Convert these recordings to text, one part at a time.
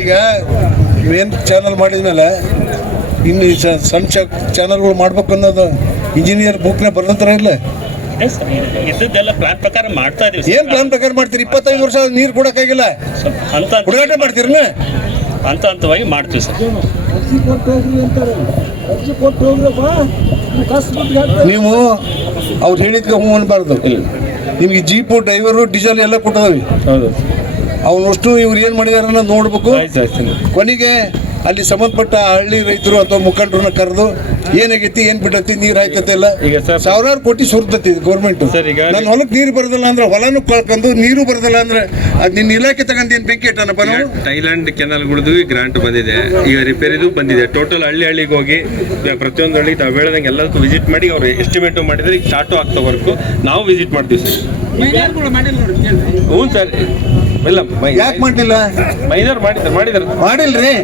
ಈಗ main channel ಮಾಡಿದ್ಮೇಲೆ ಇನ್ನು ಸಣ್ಣ ಚ ಚಾನಲ್ಗಳು ಮಾಡ್ಬೇಕು ಅನ್ನೋದು ಇಂಜಿನಿಯರ್ ಬುಕ್ನ ಬರ್ದಂತರ ಇಲ್ಲ ಪ್ಲಾನ್ ಪ್ರಕಾರ ಮಾಡ್ತಾ ಇದೀವಿ ಏನ್ ಪ್ಲಾನ್ ಪ್ರಕಾರ ಮಾಡ್ತೀರಿ? ಇಪ್ಪತ್ತೈದು ವರ್ಷ ನೀರು ಕೊಡಕ್ಕಾಗಿಲ್ಲ. ಅಂತ ಹುಡುಗಾಟ ಮಾಡ್ತೀರನ? ಹಂತ ಹಂತವಾಗಿ ಮಾಡ್ತೀವಿ ಸರ್. ನೀವು ಅವ್ರು ಹೇಳಿದ್ಕೆ ಹ್ಞೂ ಅನ್ಬಾರ್ದು. ನಿಮ್ಗೆ ಜೀಪು ಡ್ರೈವರು ಡೀಸೆಲ್ ಎಲ್ಲ ಕೊಟ್ಟದವಿ. ಹೌದು. ಅವನಷ್ಟು ಇವ್ರು ಏನು ಮಾಡಿದಾರ ನೋಡ್ಬೇಕು. ಆಯ್ತು ಆಯ್ತು ಕೊನೆಗೆ ಅಲ್ಲಿ ಸಂಬಂಧಪಟ್ಟ ಹಳ್ಳಿ ರೈತರು ಅಥವಾ ಮುಖಂಡರನ್ನ ಕರೆದು ಏನಾಗೈತಿ ಏನ್ ಬಿಟ್ಟೈತಿ ನೀರ್ ಹಾಕತ್ತೆ ಇಲ್ಲ ಈಗ ಸರ್- ಸಾವಿರಾರು ಕೋಟಿ ಸುರ್ತತಿ ಗೌರ್ಮೆಂಟ್ ಸರ್, ಈಗ- ನನ್ನ ಹೊಲಕ್ಕೆ ನೀರು ಬರೋದಿಲ್ಲ ಅಂದ್ರೆ ಹೊಲನು ಕಳ್ಕೊಂಡು ನೀರು ಬರೋದಿಲ್ಲ ಅಂದ್ರೆ ಅದ್ ನಿನ್ನ ಇಲಾಖೆ ತಗೊಂಡ್ ಏನ್ ಬೆಂಕಿ ಇಟ್ಟನಪ್ಪ ನಾವು? ಥೈಲ್ಯಾಂಡ್ ಗುಡಿದು ಗ್ರಾಂಟ್ ಬಂದಿದೆ. ಈಗ ರಿಪೇರಿದು ಬಂದಿದೆ. ಟೋಟಲ್ ಹಳ್ಳಿ ಹಳ್ಳಿಗೆ ಹೋಗಿ ಪ್ರತಿಯೊಂದು ಹಳ್ಳಿ ತಾವು ಹೇಳ್ದಂಗೆ ಎಲ್ಲದಕ್ಕೂ ವಿಸಿಟ್ ಮಾಡಿ ಅವ್ರು ಎಸ್ಟಿಮೇಟ್ ಮಾಡಿದ್ರೆ ಈಗ ಸ್ಟಾರ್ಟು ಆಗ್ತಾ ವರ್ಕು ನಾವು ವಿಸಿಟ್ ಮಾಡ್ತೀವಿ ಸರ್ ಹ್ಞೂ ಸರ್ ಇಲ್ಲ ಯಾಕೆ ಮಾಡಲಿಲ್ಲ? ಮೈನರ್ ಮಾಡಿದ್ರು ಮಾಡಿದ್ರು. ಮಾಡಿಲ್ರಿ?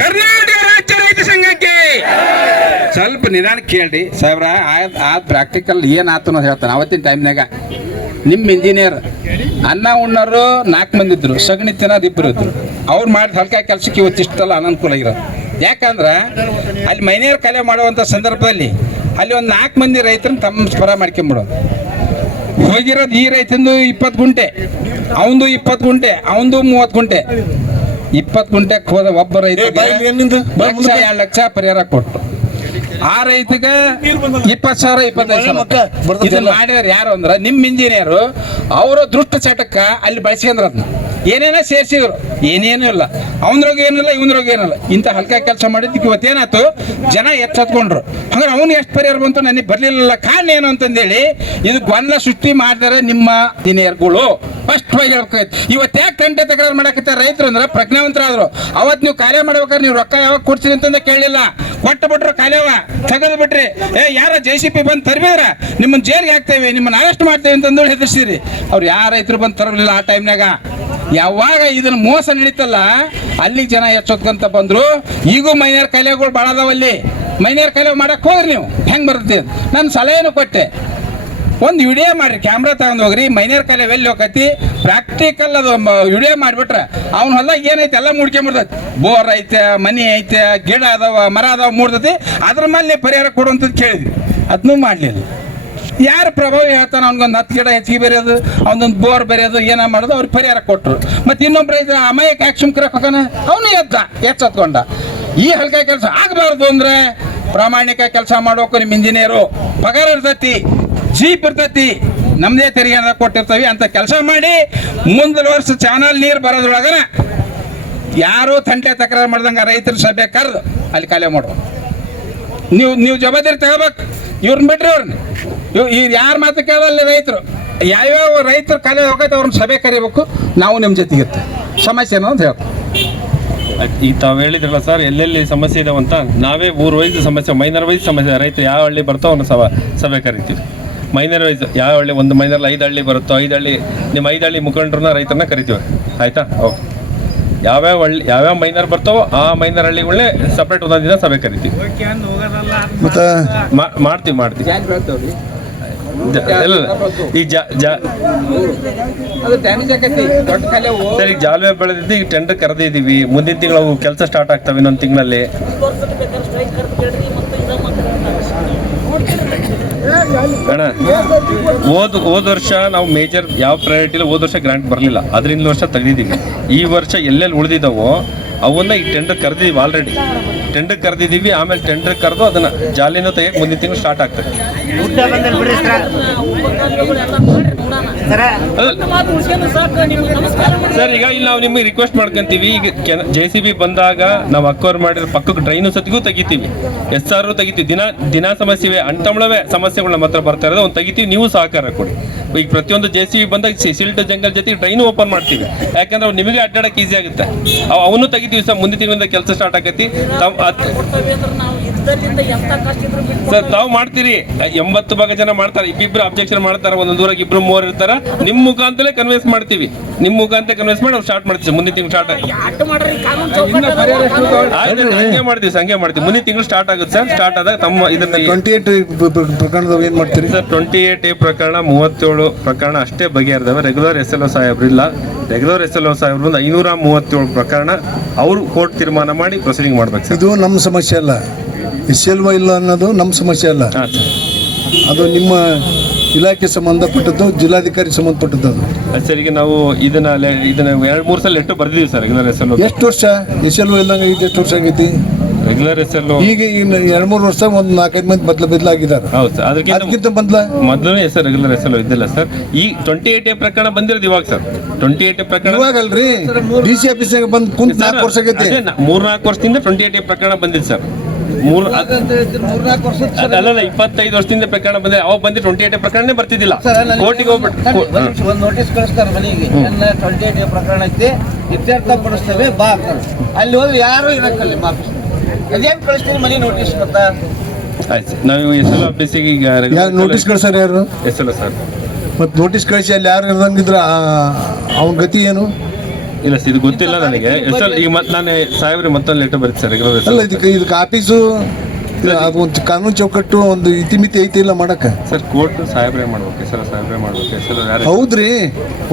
ಕರ್ನಾಟಕ ರಾಜ್ಯ ರೈತ ಸಂಘಕ್ಕೆ. ಸ್ವಲ್ಪ ನಿಧಾನ ಕೇಳ್ರಿ. ಸಾಹೇಬ್ರ ಆ ಪ್ರಾಕ್ಟಿಕಲ್ ಏನಾತು ಅನ್ನೋದು ಹೇಳ್ತಾನೆ. ಅವತ್ತಿನ ಟೈಮ್ನಾಗ ನಿಮ್ಮ ಇಂಜಿನಿಯರ್ ಅನ್ನ ಉಣ್ಣೋರು ನಾಲ್ಕು ಮಂದಿ ಇದ್ರು. ಸಗಣಿ ತಿನ್ನೋದು ಇಬ್ಬರು ಇದ್ರು. ಅವ್ರು ಮಾಡಿದ ಹಲ್ಕ ಕೆಲಸಕ್ಕೆ ಇವತ್ತಿಷ್ಟೆಲ್ಲ ಅನನುಕೂಲ ಇರೋದು ಯಾಕಂದ್ರೆ ಅಲ್ಲಿ ಮೈನೇರ್ ಕಲೆ ಮಾಡುವಂಥ ಸಂದರ್ಭದಲ್ಲಿ ಅಲ್ಲಿ ಒಂದು ನಾಲ್ಕು ಮಂದಿ ರೈತರನ್ನ ತಮ್ಮ ಸ್ಪರ ಮಾಡ್ಕೊಂಬಿಡೋದು. ಹೋಗಿರೋದು ಈ ರೈತಂದು ಇಪ್ಪತ್ತು ಗುಂಟೆ ಅವಂದು ಇಪ್ಪತ್ತು ಗುಂಟೆ ಅವಂದು ಮೂವತ್ತು ಗುಂಟೆ. ಇಪ್ಪತ್ತು ಗುಂಟೆಗೆ ಹೋದ ಒಬ್ಬ ರೈತ? ಲಕ್ಷ ಎರಡು ಲಕ್ಷ ಪರಿಹಾರ ಕೊಟ್ಟು ಆ ರೈತಗೆ ಇಪ್ಪತ್ತು ಸಾವಿರ ಇಪ್ಪತ್ತೈದು ಸಾವಿರ ಇದನ್ನ ಮಾಡ್ಯಾರ ಯಾರು ಅಂದ್ರೆ ನಿಮ್ಮ ಇಂಜಿನಿಯರು ಅವರ ದೃಷ್ಟ ಚಟಕ್ಕ ಅಲ್ಲಿ ಬಳಸ್ಕೊಂಡ್ರ ಅದನ್ನ ಏನೇನೋ ಸೇರಿಸಿದ್ರು. ಏನೇನೂ ಇಲ್ಲ. ಅವನ್ದ್ರಾಗ ಏನಿಲ್ಲ ಇವನ್ದ್ರಾಗ ಏನಿಲ್ಲ. ಇಂಥ ಹಲ್ಕ ಕೆಲಸ ಮಾಡಿದ್ದಕ್ಕೆ ಇವತ್ತೇನಾಯ್ತು? ಜನ ಎಚ್ಚತ್ಕೊಂಡ್ರು. ಹಂಗಾರೆ ಅವ್ನು ಎಷ್ಟು ಪರಿಹಾರ ಬಂತು ನನಗೆ ಬರಲಿಲ್ಲ ಕಾರಣ ಏನು ಅಂತಂದೇಳಿ ಇದು ಗೊಂದಲ ಸೃಷ್ಟಿ ಮಾಡಿದಾರೆ ನಿಮ್ಮ ಇಂಜಿನಿಯರ್ಗಳು. ಸ್ಪಷ್ಟವಾಗಿ ಹೇಳ್ಬೇಕಾಯ್ತು ಇವತ್ತು ಯಾಕೆ ಗಂಟೆ ತಕರಾರು ಮಾಡಕತ್ತ ರೈತರು ಅಂದ್ರೆ ಪ್ರಜ್ಞಾವಂತರಾದ್ರು. ಅವತ್ತು ನೀವು ಕಾರ್ಯ ಮಾಡ್ಬೇಕಾದ್ರೆ ನೀವು ರೊಕ್ಕ ಯಾವಾಗ ಕೊಡ್ತೀರಿ ಅಂತಂದ ಕೇಳಿಲ್ಲ. ಕೊಟ್ಟು ಬಿಟ್ರು ಕಾಲೇವ ತೆಗೆದು ಬಿಟ್ರಿ. ಏ, ಯಾರ ಜೆ ಸಿ ಪಿ ಬಂದು ತರಬೇರ ನಿಮ್ಮನ್ನ ಜೈಲಿಗೆ ಹಾಕ್ತೇವೆ ನಿಮ್ಮನ್ನ ಅರೆಸ್ಟ್ ಮಾಡ್ತೇವೆ ಅಂತಂದೇಳಿ ಹೆದರ್ಸಿರಿ. ಅವ್ರು ಯಾವ ರೈತರು ಬಂದು ತರಲಿಲ್ಲ ಆ ಟೈಮ್ನಾಗ ಯಾವಾಗ ಇದನ್ನ ಮೋಸ ನಡೀತಲ್ಲ ಅಲ್ಲಿ ಜನ ಎಚ್ಚೊತ್ಕೊಂತ ಬಂದ್ರು. ಈಗೂ ಮೈನೇರ್ ಕಲೆಗಳು ಭಾಳ ಅದಾವಲ್ಲಿ ಮೈನೇರ್ ಕಲೆ ಮಾಡಕ್ಕೆ ಹೋಗ್ರಿ ನೀವು. ಹೆಂಗ್ ಬರುತ್ತೆ ನಾನು ಸಲಹೆನೂ ಕೊಟ್ಟೆ. ಒಂದು ವಿಡಿಯೋ ಮಾಡ್ರಿ ಕ್ಯಾಮ್ರಾ ತಗೊಂಡು ಹೋಗ್ರಿ, ಮೈನರ್ ಕಲೆ ಎಲ್ಲಿ ಹೋಗತಿ ಪ್ರಾಕ್ಟಿಕಲ್ ಅದು ವಿಡಿಯೋ ಮಾಡಿಬಿಟ್ರೆ, ಅವ್ನ ಹೊಲ್ದಾಗ ಏನೈತೆ ಎಲ್ಲ ಮುಡ್ಕೊಂಬಿಡ್ತೈತಿ. ಬೋರ್ ಐತೆ, ಮನಿ ಐತೆ, ಗಿಡ ಅದಾವ, ಮರ ಅದಾವ ಮೂಡ್ತೈತಿ. ಅದ್ರ ಮೇಲೆ ಪರಿಹಾರ ಕೊಡುವಂಥದ್ದು ಕೇಳಿದ್ವಿ. ಅದನ್ನೂ ಮಾಡಲಿಲ್ಲ. ಯಾರು ಪ್ರಭಾವ ಹೇಳ್ತಾನೆ ಅವ್ನಿಗೊಂದು ಹತ್ತು ಗಿಡ ಹೆಚ್ಚಿಗೆ ಬರೆಯೋದು ಅವನೊಂದು ಬೋರ್ ಬೆರೆಯೋದು, ಏನೋ ಮಾಡೋದು ಅವ್ರಿಗೆ ಪರಿಹಾರ ಕೊಟ್ಟರು ಮತ್ತು ಇನ್ನೊಬ್ಬ ರೈತ ಅಮಾಯಕ್ಕೆ ಯಾಕೆ ಸುಮ್ಕರಕ್ಕೆ ಹೋಗಾನ ಅವನು ಎದ್ದ, ಎಚ್ಚತ್ಕೊಂಡ. ಈ ಹಲ್ಕ ಕೆಲಸ ಆಗಬಾರ್ದು ಅಂದ್ರೆ ಪ್ರಾಮಾಣಿಕ ಕೆಲಸ ಮಾಡೋಕೆ ನಿಮ್ಮ ಇಂಜಿನಿಯರು ಪಗಾರ ಇರ್ತೈತಿ. ಜೀಪ್ ಇರ್ತೈತಿ ನಮ್ದೇ ತೆರಿಗೆ ಕೊಟ್ಟಿರ್ತೀವಿ ಅಂತ ಕೆಲಸ ಮಾಡಿ ಮುಂದಿನ ವರ್ಷ ಚಾನಲ್ ನೀರು ಬರೋದ್ರೊಳಗನ ಯಾರು ತಂಟೆ ತಕರಾರು ಮಾಡ್ದಂಗೆ ರೈತರ ಸಭೆ ಕರೆದು ಅಲ್ಲಿ ಕಾಲೇ ಮಾಡುವ ನೀವು ನೀವು ಜವಾಬ್ದಾರಿ ತಗೋಬೇಕು ಇವ್ರನ್ನ ಬಿಟ್ರಿ ಅವ್ರನ್ನ ಇವ್, ಇವ್ರು ಯಾರ ಮಾತು ಕೇಳಲ್ಲ ರೈತರು. ಯಾವ್ಯಾವ ರೈತರು ಕಾಲೇ ಹೋಗೈತೆ ಅವ್ರನ್ನ ಸಭೆ ಕರಿಬೇಕು, ನಾವು ನಿಮ್ಮ ಜೊತೆಗೆ ಸಮಸ್ಯೆ ಏನೋ ಅಂತ ಹೇಳ್ತೀವಿ ಈ ತಾವು ಹೇಳಿದ್ರಲ್ಲ ಸರ್, ಎಲ್ಲೆಲ್ಲಿ ಸಮಸ್ಯೆ ಇದಾವಂತ ನಾವೇ ಊರ್ ವೈಸ್ ಸಮಸ್ಯೆ, ಮೈನರ್ ವೈಸ್ ಸಮಸ್ಯೆ, ರೈತರು ಯಾವ ಹಳ್ಳಿ ಬರ್ತಾವ ಸಭೆ ಸಭೆ ಕರಿತೀವಿ. ಮೈನರ್ ವೈಸ್ ಯಾವ ಹಳ್ಳಿ ಒಂದು ಮೈನರ್ ಐದು ಹಳ್ಳಿ ಬರುತ್ತೋ ಐದು ಹಳ್ಳಿ ನಿಮ್ಮ ಐದು ಹಳ್ಳಿ ಮುಖಂಡರನ್ನ ರೈತರನ್ನ ಕರಿತೀವಿ. ಆಯ್ತಾ? ಓಕೆ. ಯಾವ್ಯಾವ ಹಳ್ಳಿ ಯಾವ್ಯಾವ ಮೈನರ್ ಬರ್ತಾವೋ ಆ ಮೈನರ್ ಹಳ್ಳಿಗಳೇ ಸಪ್ರೇಟ್ ಒಂದೊಂದು ದಿನ ಸಭೆ ಕರಿತೀವಿ. ಮತ್ತೆ? ಮಾಡ್ತೀವಿ ಮಾಡ್ತೀವಿ. ಇಲ್ಲ. ಈ ಜಾ ಸರ್ ಜಾಲುವೆ ಬೆಳೆದಿದ್ದು ಈಗ ಟೆಂಡರ್ ಕರೆದಿದ್ದೀವಿ. ಮುಂದಿನ ತಿಂಗಳು ಕೆಲಸ ಸ್ಟಾರ್ಟ್ ಆಗ್ತವೆ ಇನ್ನೊಂದು ತಿಂಗಳಲ್ಲಿ. ಹೋದ್ ಹೋದ ವರ್ಷ ನಾವು ಮೇಜರ್ ಯಾವ ಪ್ರಯಾರಿಟಿ ಹೋದ ವರ್ಷ ಗ್ರಾಂಟ್ ಬರಲಿಲ್ಲ. ಅದರಿಂದ ವರ್ಷ ತೆಗೆದಿದ್ದೀವಿ. ಈ ವರ್ಷ ಎಲ್ಲೆಲ್ಲಿ ಉಳಿದಿದ್ದಾವೋ ಅವನ್ನ ಈ ಟೆಂಡರ್ ಕರೆದಿದ್ದೀವಿ ಆಲ್ರೆಡಿ ಟೆಂಡರ್ ಕರೆದಿದ್ದೀವಿ, ಆಮೇಲೆ ಟೆಂಡರ್ ಕರೆದು ಅದನ್ನ ಜಾಲಿನೂ ತೆಗೆಯಕ್ಕೆ ಮುಂದಿನ ತಿಂಗಳು ಸ್ಟಾರ್ಟ್ ಆಗ್ತದೆ. ಸರ್, ಈಗ ಇಲ್ಲಿ ನಾವು ನಿಮಗೆ ರಿಕ್ವೆಸ್ಟ್ ಮಾಡ್ಕೊಂತೀವಿ. ಈಗ ಜೆ ಸಿ ಬಿ ಬಂದಾಗ ನಾವು ಅಕ್ವರ್ ಮಾಡಿರೋ ಪಕ್ಕಕ್ಕೆ ಡ್ರೈನು ಸತಿಗೂ ತೆಗಿತೀವಿ. ಎಸ್ ಆರ್ ತೆಗಿತೀವಿ. ದಿನ ದಿನ ಸಮಸ್ಯೆ ಅಂಟಮಳವೇ ಸಮಸ್ಯೆಗಳು ನಮ್ಮ ಹತ್ರ ಬರ್ತಾ ಇರೋದು. ಒಂದು ತೆಗಿತೀವಿ, ನೀವು ಸಹಕಾರ ಕೊಡಿ. ಈಗ ಪ್ರತಿಯೊಂದು ಜೆ ಸಿ ಬಿ ಬಂದಾಗ ಸಿಲ್ಟ್ ಜಂಗಲ್ ಜೊತೆ ಡ್ರೈನು ಓಪನ್ ಮಾಡ್ತೀವಿ. ಯಾಕಂದ್ರೆ ಅವ್ರು ನಿಮಗೆ ಅಡ್ಡಾಡಕ್ಕೆ ಈಸಿ ಆಗುತ್ತೆ. ಅವು ಅವನು ತೆಗಿತೀವಿ ಸರ್, ಮುಂದಿನ ತಿಂಗಳಿಂದ ಕೆಲಸ ಸ್ಟಾರ್ಟ್ ಆಗೈತಿ ಸರ್ ತಾವು ಮಾಡ್ತೀರಿ. ಎಂಬತ್ತು ಭಾಗ ಜನ ಮಾಡ್ತಾರೆ. ಇಬ್ಬಿಬ್ರು ಅಬ್ಜೆಕ್ಷನ್ ಮಾಡ್ತಾರೆ. ಒಂದೊಂದು ದೂರಕ್ಕೆ ಇಬ್ರು ಮೂವರು ಇರ್ತಾರ. ನಿಮ್ ಮುಖಾಂತಲೇ ಕನ್ವಿನ್ಸ್ ಮಾಡ್ತೀವಿ. ನಿಮ್ ಮುಖಾಂತರ ಕನ್ವಿನ್ಸ್ ಮಾಡಿ ಸ್ಟಾರ್ಟ್ ಮಾಡ್ತೀವಿ. ಮುಂದಿನ ತಿಂಗಳು ಸ್ಟಾರ್ಟ್ ಹಂಗೆ ಮಾಡ್ತೀವಿ ಹಂಗೆ ಮಾಡ್ತೀವಿ. ಮುಂದಿನ ತಿಂಗಳು ಸ್ಟಾರ್ಟ್ ಆಗುತ್ತೆ ಸರ್. ಸ್ಟಾರ್ಟ್ ಆದಾಗ ತಮ್ಮ ಇದನ್ನ ಟ್ವೆಂಟಿ ಏಟ್ ಪ್ರಕರಣದಾಗ ಏನು ಮಾಡ್ತೀರಿ? ಸರ್ ಟ್ವೆಂಟಿ ಏಟ್ ಎ ಪ್ರಕರಣ ಮೂವತ್ತೇಳು ಪ್ರಕರಣ ಅಷ್ಟೇ ಬಗೆಹರಿದವೆ. ರೆಗ್ಯುಲರ್ ಎಸ್ ಎಲ್ ಓ ಸಾಹೇಬ್ರು ಇಲ್ಲ. ರೆಗ್ಯುಲರ್ ಎಸ್ ಎಲ್ ಓ ಸಾಹೇಬ್ರು ಒಂದು ಐನೂರ ಮೂವತ್ತೇಳು ಪ್ರಕರಣ. ಅವರು ಕೋರ್ಟ್ ತೀರ್ಮಾನ ಮಾಡಿ ಪ್ರೊಸೀಡಿಂಗ್ ಮಾಡ್ಬೇಕು ಸರ್. ಇದು ನಮ್ಮ ಸಮಸ್ಯೆ ಅಲ್ಲ. ಎಸ್ ಎಲ್ ವೈ ಇಲ್ಲ ಅನ್ನೋದು ನಮ್ಮ ಸಮಸ್ಯೆ ಅಲ್ಲ. ಅದು ನಿಮ್ಮ ಇಲಾಖೆ ಸಂಬಂಧಪಟ್ಟದ್ದು ಜಿಲ್ಲಾಧಿಕಾರಿ ಸಂಬಂಧಪಟ್ಟದ್ದು ಸರ್ ಈಗ ನಾವು ಇದನ್ನ ಇದನ್ನ ಎರಡು ಮೂರು ಸಲ ಲೆಟರ್ ಬರ್ದಿದ್ದೀವಿ ಸರ್ ರೆಗ್ಯುಲರ್ ಎಸ್ ಎಲ್ ಎಷ್ಟು ವರ್ಷ? ಎಸ್ ಎಲ್ ಇಲ್ಲಂಗೆ ಈಗ ಎಷ್ಟು ವರ್ಷ ಆಗೈತಿ? ರೆಗ್ಯುಲರ್ ಎಸ್ ಎಲ್ ಈಗ ಎರಡು ಮೂರು ವರ್ಷ ಒಂದು ನಾಲ್ಕೈದು ಮಂದಿ ಬದಲು ಬದಲಾಗಿದ್ದಾರೆ ಹೌದು ಸರ್ ಅದಕ್ಕಿಂತ ಬದಲ ಮೊದಲು? ಸರ್ ರೆಗ್ಯುಲರ್ ಎಸ್ ಎಲ್ ಇದ್ದಿಲ್ಲ ಸರ್. ಈ ಟ್ವೆಂಟಿ ಏಟ್ ಎ ಪ್ರಕರಣ ಬಂದಿರೋದು ಇವಾಗ ಸರ್. ಟ್ವೆಂಟಿ ಏಟ್ ಪ್ರಕರಣ ಇವಾಗಲ್ರಿ? ಡಿ ಸಿ ಆಫೀಸ್ನಾಗ ಬಂದು ಕುಂತ ನಾಲ್ಕು ವರ್ಷ ಆಗೈತಿ. ಮೂರ್ನಾಲ್ಕು ವರ್ಷದಿಂದ ಟ್ವೆಂಟಿ ಏಟ್ ಎ ಪ್ರಕರಣ ಬಂದಿದೆ ಸರ್. ಮೂರ್ ಅಲ್ಲಲ್ಲ ಇಪ್ಪತ್ತೈದು ವರ್ಷದಿಂದ ಪ್ರಕರಣ ಬಂದಿದೆ ಅವಾಗ ಬಂದು ಟ್ವೆಂಟಿ ಏಟ್ ಪ್ರಕರಣ ಬರ್ತಿದ್ದಿಲ್ಲ ಕೋರ್ಟಿಗೆ ಹೋಗ್ಬಿಟ್ಟು. ಒಂದು ನೋಟಿಸ್ ಕಳಿಸ್ತಾರೆ ಮನೆಗೆ. ಎಲ್ಲ ಟ್ವೆಂಟಿ ಏಟ್ ಪ್ರಕರಣ ಐತಿ. ಇತ್ಯರ್ಥ ಪಡಿಸ್ತೇವೆ ಬಾ ಅಂತಾರೆ. ಅಲ್ಲಿ ಹೋದ್ರೆ ಯಾರು ಇರಕ್ಕಲ್ಲ ಮಾಫಿ ಅದೇನ್ ಕಳಿಸ್ತೀನಿ ಮನೆ ನೋಟಿಸ್ ಅಂತ ಆಯ್ತು. ನಾವು ಎಸ್ ಎಲ್ ಆಫೀಸಿಗೆ ಈಗ ನೋಟಿಸ್ ಕಳ್ಸಾರ ಯಾರು? ಎಸ್ ಎಲ್ ಸರ್ ಮತ್ತು ನೋಟಿಸ್ ಕಳಿಸಿ ಅಲ್ಲಿ ಯಾರು ಇರಂಗಿದ್ರ ಅವನ ಗತಿ ಏನು? ಇಲ್ಲ ಸರ್ ಇದು ಗೊತ್ತಿಲ್ಲ ನನಗೆ. ಈಗ ಮತ್ತೆ ನಾನು ಸಾಹೇಬ್ರಿ ಮತ್ತೊಂದು ಲೆಟರ್ ಬರುತ್ತೆ ಸರ್ ರೆಗ್ಯುಲರ್ ಅಲ್ಲ ಇದಕ್ಕೆ ಇದು ಆಫೀಸು ಅದು ಒಂದು ಕಾನೂನು ಚೌಕಟ್ಟು ಒಂದು ಇತಿಮಿತಿ ಐತಿ ಇಲ್ಲ ಮಾಡಕ್ಕೆ? ಸರ್ ಕೋರ್ಟ್ ಸಾಹೇಬ್ರೆ ಮಾಡ್ಬೇಕು ಸರ್ ಸಾಹೇಬ್ರೆ ಮಾಡ್ಬೇಕು ಸರ್ ಯಾರು ಹೌದ್ರಿ.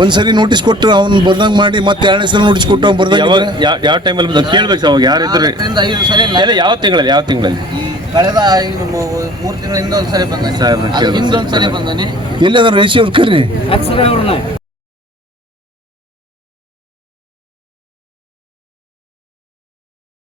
ಒಂದ್ಸರಿ ನೋಟಿಸ್ ಕೊಟ್ಟು ಅವ್ನು ಬರ್ದಂಗ್ ಮಾಡಿ ಮತ್ತೆ ಎರಡನೇ ಸಲ ನೋಟಿಸ್ ಕೊಟ್ಟು ಅವ್ನು ಯಾವಾಗ ಬರ್ದಂಗ ಯಾವ ಯಾವ ಟೈಮಲ್ಲಿ ಬಂದ ಕೇಳ್ಬೇಕು ಸರ್ ಅವಾಗ ಯಾರಿದ್ರೆ ಅದರಿಂದ ಐದು ಸರಿ ಎಲ್ಲ ಯಾವ ತಿಂಗಳಲ್ಲಿ ಯಾವ ತಿಂಗಳಲ್ಲಿ? ಈ ಕಳೆದ ಐದು ಮೂ- ಮೂರು ತಿಂಗಳ ಹಿಂದೆ ಒಂದ್ ಸರಿ ಬಂದಾನೆ. ಸಾಹೇಬ್ರು ಕೇಳ್ಬೇಕು. ಹಿಂದೆ ಸರಿ ಬಂದಾನೆ. ಎಲ್ಲಿ ಅದಾರ ರೇಷಿ ಅವ್ರು ಕರ್ರಿ